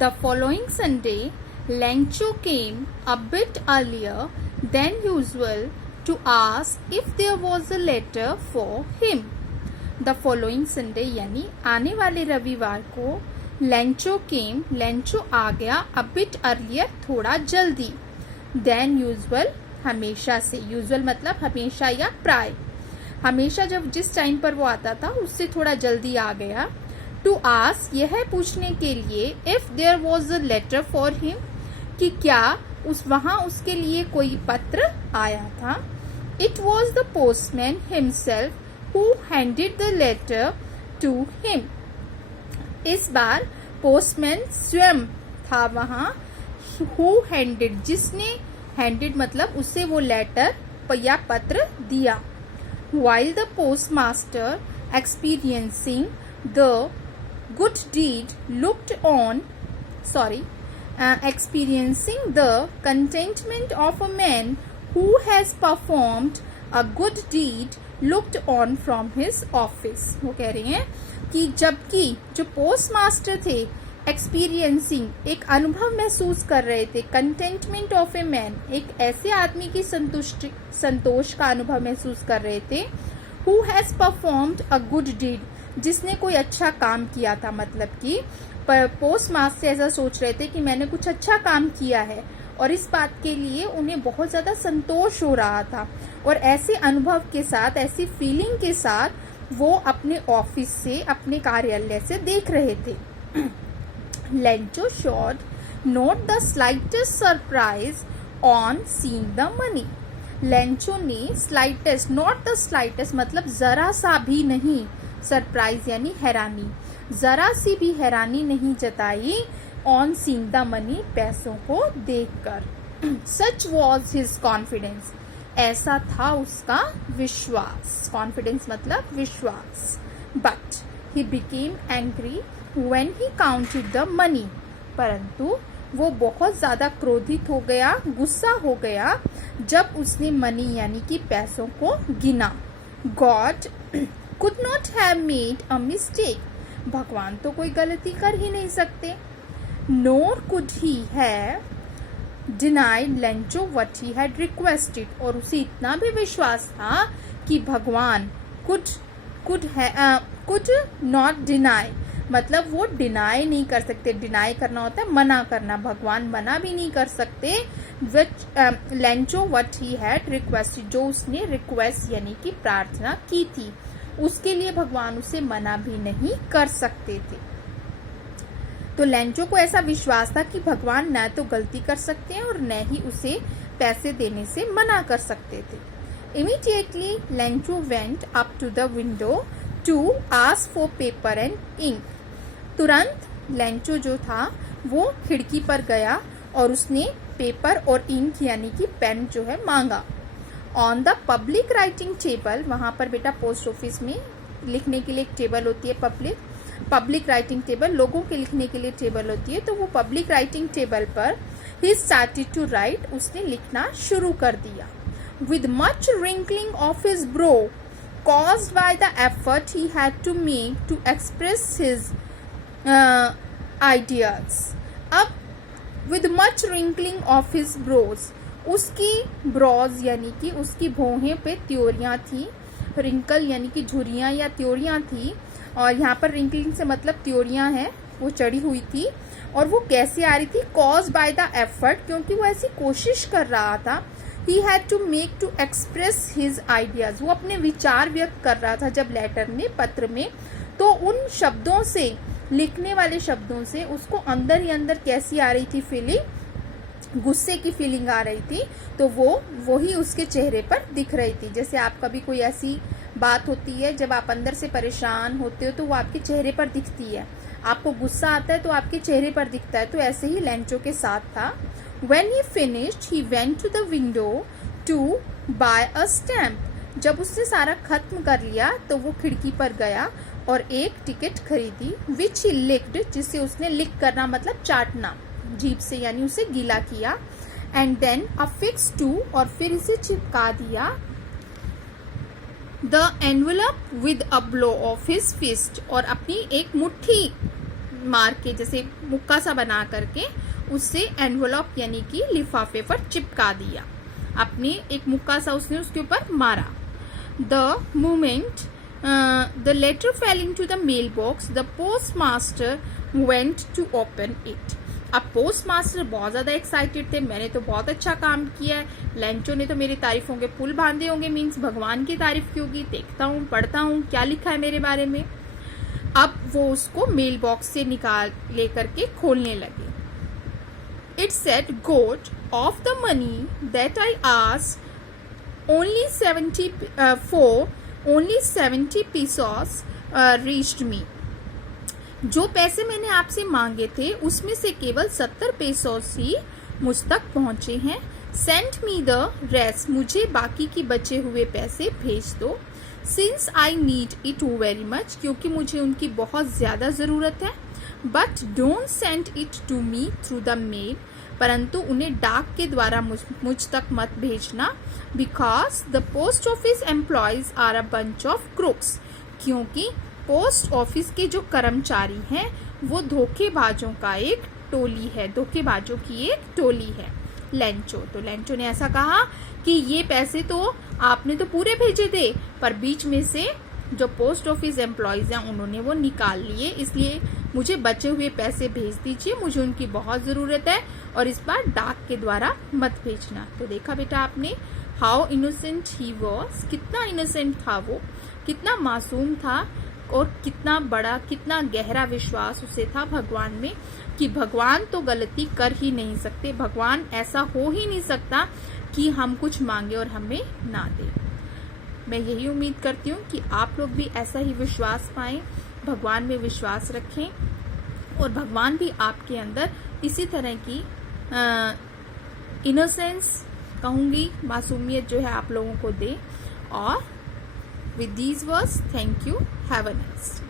The following Sunday, Lencho came a bit earlier than usual to ask if there was a letter for him. The following Sunday यानी आने वाले रविवार को Lencho came, Lencho आ गया a bit earlier थोड़ा जल्दी, than usual हमेशा से, usual मतलब हमेशा या प्राय, हमेशा जब जिस टाइम पर वो आता था उससे थोड़ा जल्दी आ गया। टू आस्क यह पूछने के लिए if there was a letter for him कि क्या वहां उसके लिए कोई पत्र आया था। It was the postman himself who handed the letter to him. इस बार पोस्टमैन स्वयं था वहां, हु हैंडेड जिसने, हैंडेड मतलब उससे वो लेटर या पत्र दिया। While the postmaster experiencing the good deed experiencing the contentment of a man who has performed a good deed looked on from his office। वो कह रहे हैं कि जबकि जो पोस्ट मास्टर थे एक्सपीरियंसिंग एक अनुभव महसूस कर रहे थे, कंटेंटमेंट ऑफ ए मैन एक ऐसे आदमी की संतोष का अनुभव महसूस कर रहे थे, who has performed a good deed जिसने कोई अच्छा काम किया था, मतलब कि पोस्ट मास्टर ऐसा सोच रहे थे कि मैंने कुछ अच्छा काम किया है और इस बात के लिए उन्हें बहुत ज्यादा संतोष हो रहा था और ऐसे अनुभव के साथ, ऐसी फीलिंग के साथ वो अपने ऑफिस से, अपने कार्यालय से देख रहे थे। Lencho showed not the slightest surprise on seeing the money। Lencho ने slightest, not the slightest मतलब जरा सा भी नहीं, सरप्राइज यानी हैरानी, जरा सी भी हैरानी नहीं जताई on seeing the money पैसों को देखकर। Such was his confidence, ऐसा था उसका विश्वास, confidence मतलब विश्वास। But he became angry when he counted the money, परंतु वो बहुत ज्यादा क्रोधित हो गया, गुस्सा हो गया जब उसने मनी यानी कि पैसों को गिना। God could not have made a mistake, भगवान तो कोई गलती कर ही नहीं सकते। Nor could he have denied Lencho what he had requested, और उसे इतना भी विश्वास था कि भगवान could not deny मतलब वो डिनाई नहीं कर सकते, डिनाई करना होता है मना करना, भगवान मना भी नहीं कर सकते Lencho what he had requested, जो उसने रिक्वेस्ट यानी कि प्रार्थना की थी उसके लिए भगवान उसे मना भी नहीं कर सकते थे। तो लेंचो को ऐसा विश्वास था कि भगवान न तो गलती कर सकते हैं और न ही उसे पैसे देने से मना कर सकते थे। Immediately Lencho went up to the window to ask for paper and ink. तुरंत लेंचो जो था वो खिड़की पर गया और उसने पेपर और इंक यानी कि पेन जो है मांगा। On the public writing table, वहां पर बेटा पोस्ट ऑफिस में लिखने के लिए एक टेबल होती है, पब्लिक राइटिंग टेबल, लोगों के लिखने के लिए टेबल होती है, तो वो पब्लिक राइटिंग टेबल पर ही स्टार्टेड टू राइट, उसने लिखना शुरू कर दिया। With much wrinkling of his bro caused by the effort he had to make to express his ideas। अब with much wrinkling of his brows, उसकी Broz यानी कि उसकी भौहें पे त्योरियां थी, रिंकल यानी कि झुर्रियां या त्योरियां थी, और यहाँ पर रिंकलिंग से मतलब त्योरियां हैं, वो चढ़ी हुई थी और वो कैसे आ रही थी, caused by the effort, क्योंकि वो ऐसी कोशिश कर रहा था, he had to make to express his ideas, वो अपने विचार व्यक्त कर रहा था जब लेटर में, पत्र में, तो उन शब्दों से, लिखने वाले शब्दों से उसको अंदर ही अंदर कैसी आ रही थी फीलिंग, गुस्से की फीलिंग आ रही थी, तो वो ही उसके चेहरे पर दिख रही थी। जैसे आपका भी कोई ऐसी बात होती है जब आप अंदर से परेशान होते हो तो वो आपके चेहरे पर दिखती है, आपको गुस्सा आता है तो आपके चेहरे पर दिखता है, तो ऐसे ही लेंचो के साथ था। When he finished, he went to the window to buy a stamp। जब उसने सारा खत्म कर लिया तो वो खिड़की पर गया और एक टिकट खरीदी, which he licked, जिसे उसने लिक करना मतलब चाटना जीभ से, यानी उसे गीला किया, and then affixed to, और फिर इसे चिपका दिया, the envelope with a blow of his fist, और अपनी एक मुट्ठी मार के, जैसे मुक्का सा बना करके उससे एनवलप यानी कि लिफाफे पर चिपका दिया। अपने एक मुक्का सा उसने उसके ऊपर मारा। The moment the letter fell into the mail box the post master went to open it. अब पोस्ट मास्टर बहुत ज्यादा एक्साइटेड थे, मैंने तो बहुत अच्छा काम किया है, लेंचो ने तो मेरी तारीफों के पुल बांधे होंगे, मीन्स भगवान की तारीफ की होगी, देखता हूँ पढ़ता हूँ क्या लिखा है मेरे बारे में। अब वो उसको मेल बॉक्स से निकाल लेकर के खोलने लगे। It said, "God of the money that I asked, only 70 pesos reached me." जो पैसे मैंने आपसे मांगे थे उसमें से केवल 70 पेसोस ही मुझ तक पहुंचे हैं। सेंड मी द रेस्ट, मुझे बाकी की बचे हुए पैसे भेज दो। Since I need it very much, क्योंकि मुझे उनकी बहुत ज़्यादा ज़रूरत है। But don't send it to me through the mail, परंतु उन्हें डाक के द्वारा मुझ तक मत भेजना। Because the post office employees are a bunch of crooks, क्योंकि पोस्ट ऑफिस के जो कर्मचारी हैं वो धोखेबाजों का एक टोली है, धोखेबाजों की एक टोली है। तो लेंचो ने ऐसा कहा कि ये पैसे तो आपने तो पूरे भेजे थे, पर बीच में से जो पोस्ट ऑफिस एम्प्लॉयज हैं उन्होंने वो निकाल लिए, इसलिए मुझे बचे हुए पैसे भेज दीजिए, मुझे उनकी बहुत ज़रूरत है और इस बार डाक के द्वारा मत भेजना। तो देखा बेटा आपने, हाउ इनोसेंट ही वॉज, कितना इनोसेंट था वो, कितना मासूम था और कितना बड़ा, कितना गहरा विश्वास उसे था भगवान में कि भगवान तो गलती कर ही नहीं सकते, भगवान ऐसा हो ही नहीं सकता कि हम कुछ मांगे और हमें ना दे। मैं यही उम्मीद करती हूँ कि आप लोग भी ऐसा ही विश्वास पाएं, भगवान में विश्वास रखें और भगवान भी आपके अंदर इसी तरह की इनोसेंस कहूँगी, मासूमियत जो है आप लोगों को दे। और with these words, thank you, have a nice day.